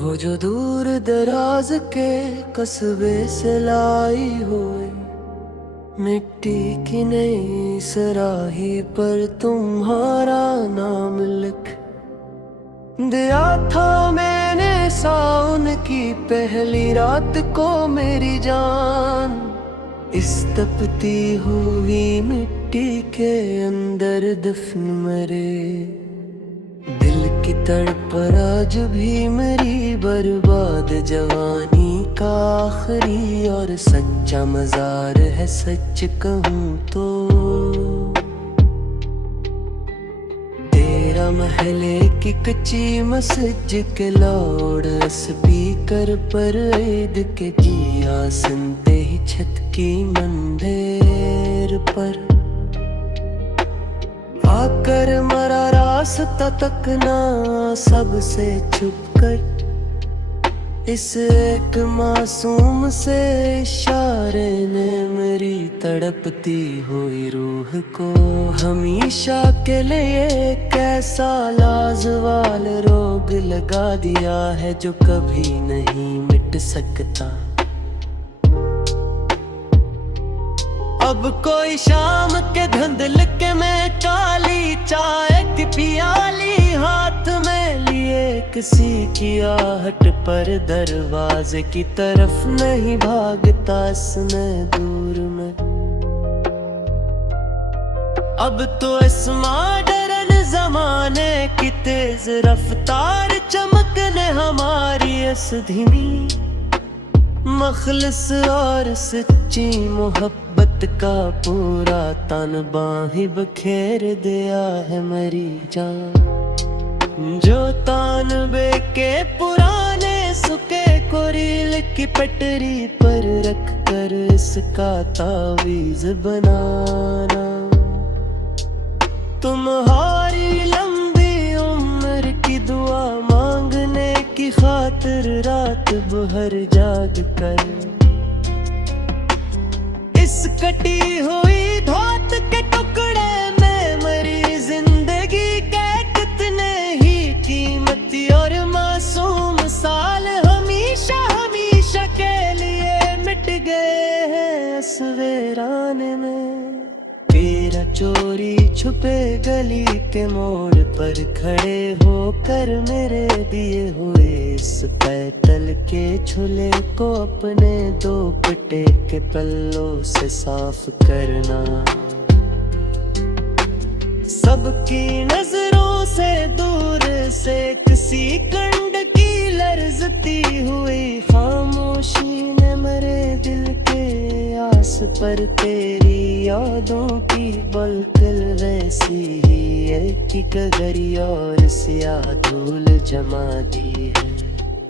वो जो दूर दराज के कस्बे से लाई हुए मिट्टी की नई सराही पर तुम्हारा नाम लिख दिया था मैंने सावन की पहली रात को मेरी जान। इस तपती हुई मिट्टी के अंदर दफन मरे दिल की तड़प आज भी मेरी बर्बाद जवानी का आखिरी और सच्चा मजार है सच कहूँ तो। तेरा महले की कच्ची मस्जिद के लाउड स्पीकर पर ईद के किया सुनते ही छत की मंदिर पर आकर मरा रास्ता तक ना सबसे छुपकर इस एक मासूम से इशारे ने मेरी तड़पती हुई रूह को हमेशा के लिए कैसा लाजवाल रोग लगा दिया है जो कभी नहीं मिट सकता। अब कोई शाम के धुंधल के मैं काली चाय की पियाली हाथ में लिए किसी की आहट पर दरवाजे की तरफ नहीं भागता इसमें दूर में। अब तो इस मॉडर्न जमाने की तेज रफ्तार चमकने हमारी इस धीमी मखलस और सच्ची मोहब्बत का पूरा तन बाही बखेर दिया है मेरी जान। जो तानबे के पुराने सुके कोरील की पटरी पर रख कर इसका तावीज बनाना तुम्हारी लंबी उम्र की दुआ मांगने की खातिर रात भर जाग कर इस कटी हुई धोत के टुकड़े में मरी जिंदगी के कितने ही कीमती और मासूम साल हमेशा हमेशा के लिए मिट गए हैं इस वीराने में। तेरा चोरी छुपे गली के मोड़ पर खड़े होकर मेरे दिए हुए इस पैटल के छुले को अपने दो पटे के पल्लों से साफ करना सबकी नजरों से दूर से किसी कंड की लर्जती हुई खामोशी ने मेरे दिल के आस पर तेरी यादों की बलकल वैसी ही एक गगरी और स्याह धूल जमा दी है।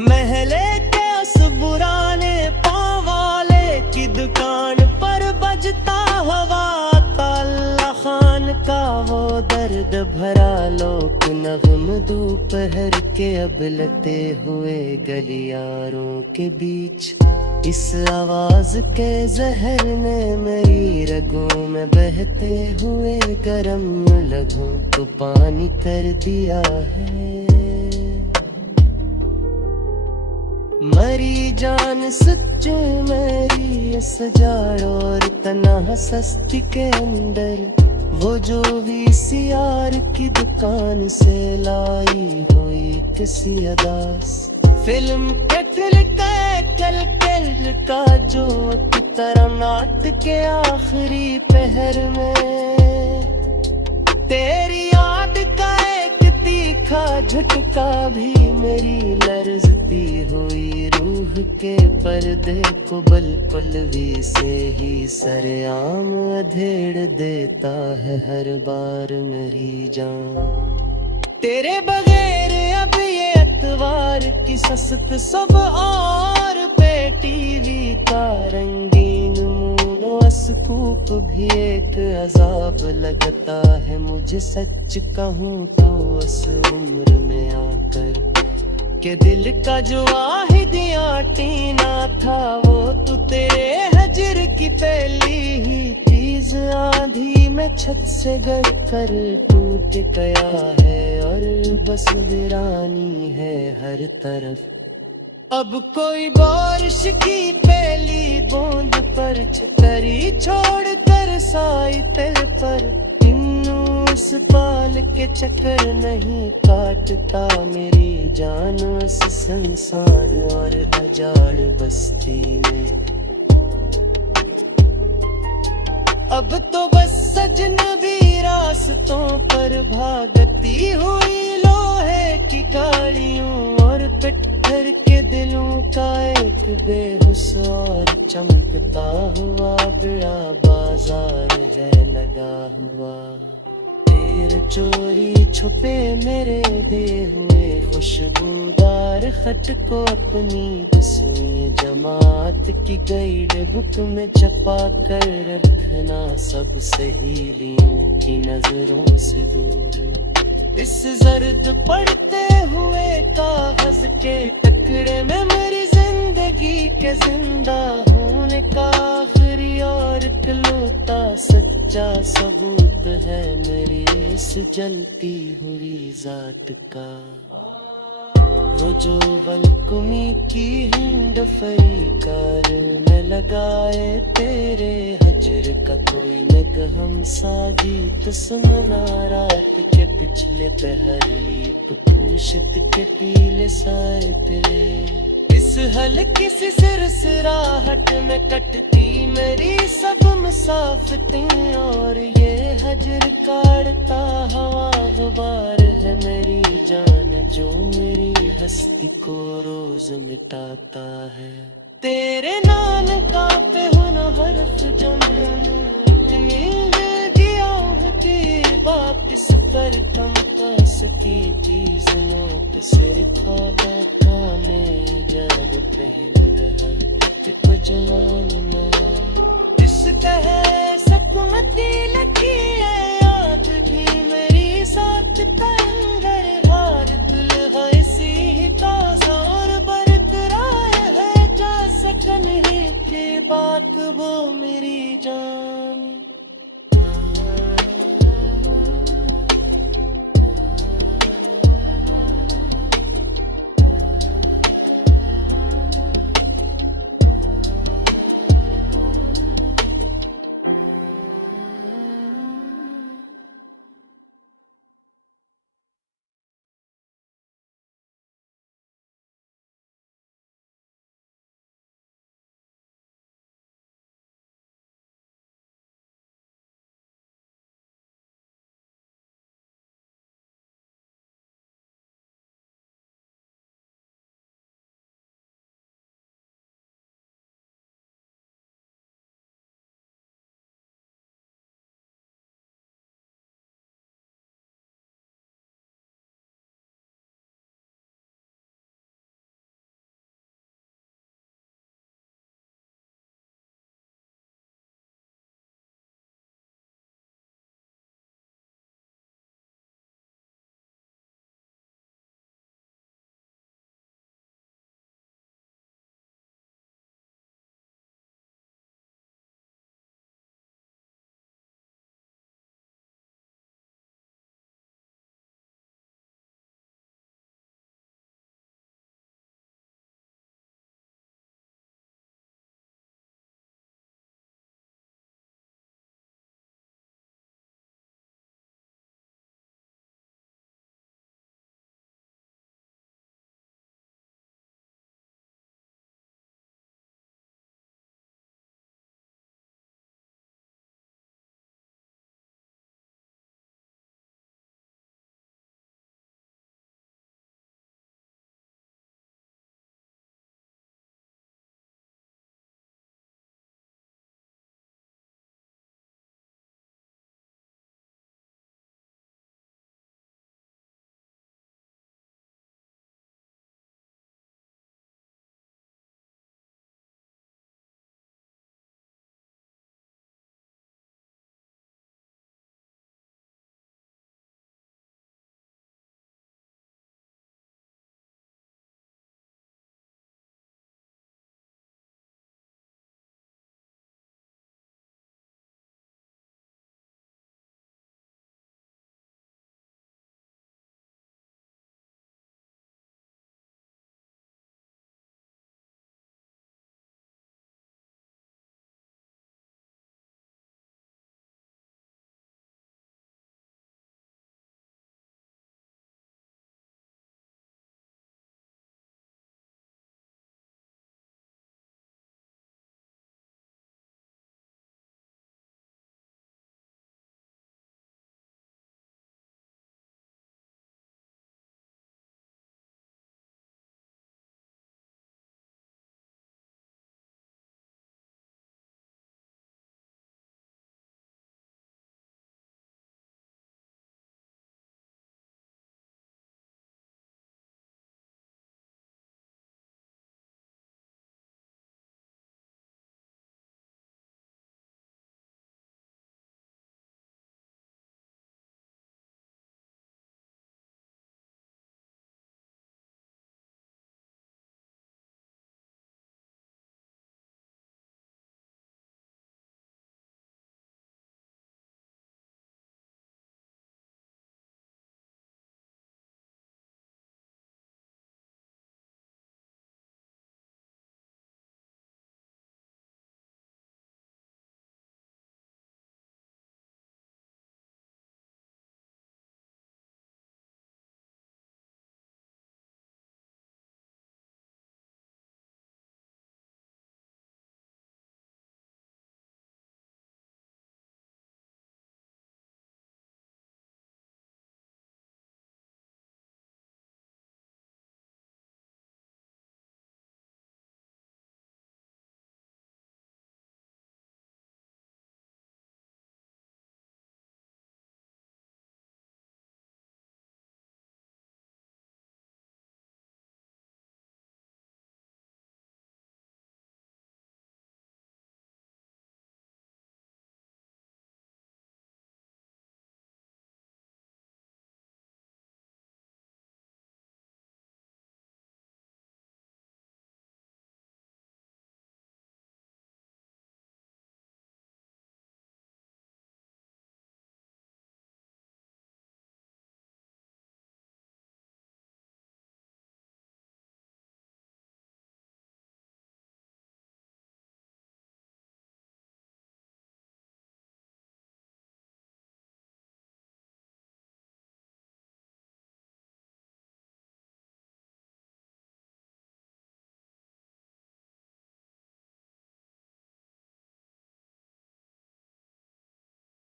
महले के उस पुराने पाँव वाले की दुकान पर बजता हवा अल्लाह खान का वो दर्द भरा लोक नगम दोपहर के अबलते हुए गलियारों के बीच इस आवाज के जहर ने मेरी रगों में बहते हुए गरम लहू को पानी कर दिया है। मरी जान सच मेरी सजाड़ और तन्हा सस्ती के अंदर वो जो वीसीआर की दुकान से लाई हुई किसी अदास फिल्म के कल का जो तरह नाट के आखिरी पहर में तेरी याद का एक तीखा झटका भी मेरी लर्जती हुई रूह के पर्दे को बिल्कुल भी से ही सरेआम अधेड़ देता है हर बार मेरी जान। तेरे बगैर अब ये एतवार की सस्त सब और पे टीवी का रंगीन मूनो स्कूप भी एक अजाब लगता है मुझे सच कहूँ तो इस उम्र में आकर के दिल का जो वाहिदियाँ टीना था वो तो तेरे हजर की पहली ही चीज आंधी में छत से गिर कर टूट गया है और बस वीरानी है हर तरफ। अब कोई बारिश की पहली बूंद पर छतरी छोड़ कर साई तेरे पर किन्नू इस बाल के चक्कर नहीं काटता मेरी जान इस संसार और अजाड़ बस्ती में। अब तो बस अजनबी रास्तों पर भागती हुई लोहे की गाड़ियों और पत्थर के दिलों का एक बेहुस और चमकता हुआ बड़ा बाजार है लगा हुआ। तेरे चोरी छुपे मेरे दे हुए खुशबूदार खत को अपनी दसवीं जमात की गाइड बुक में छपा कर रखना सब सहेलियों की नजरों से दूर। इस जर्द पड़ते हुए कागज के टुकड़े में मेरी जिंदगी के जिंदा होने का आखिरी और इकलौता सच्चा सबूत है मेरी इस जलती हुई जात का। वो जो वलकुमी की हिंद फरी कार में लगाए तेरे हजर का कोई नगहम सा गीत सुनना रात के पिछले पहर लीप पूशित के पीले साए तेरे। इस हल्की सी सिरसिराहट में कटती मेरी सब मुसाफतें और ये हजर काटता हवा गुबार है मेरी जान जो मेरी हस्ती को रोज मिटाता है। तेरे नाम का पे होना हर्फ जमीन वापिस पर कम पास की चीज नोट सिर खाता था मैं जब पहले हक जवान में जिस कहे सकमती लगी है आज भी मेरी साथ तंगर हार दुल्हा इसी ही ताजा और बरकरार है जा सकन ही की बात वो मेरी जान।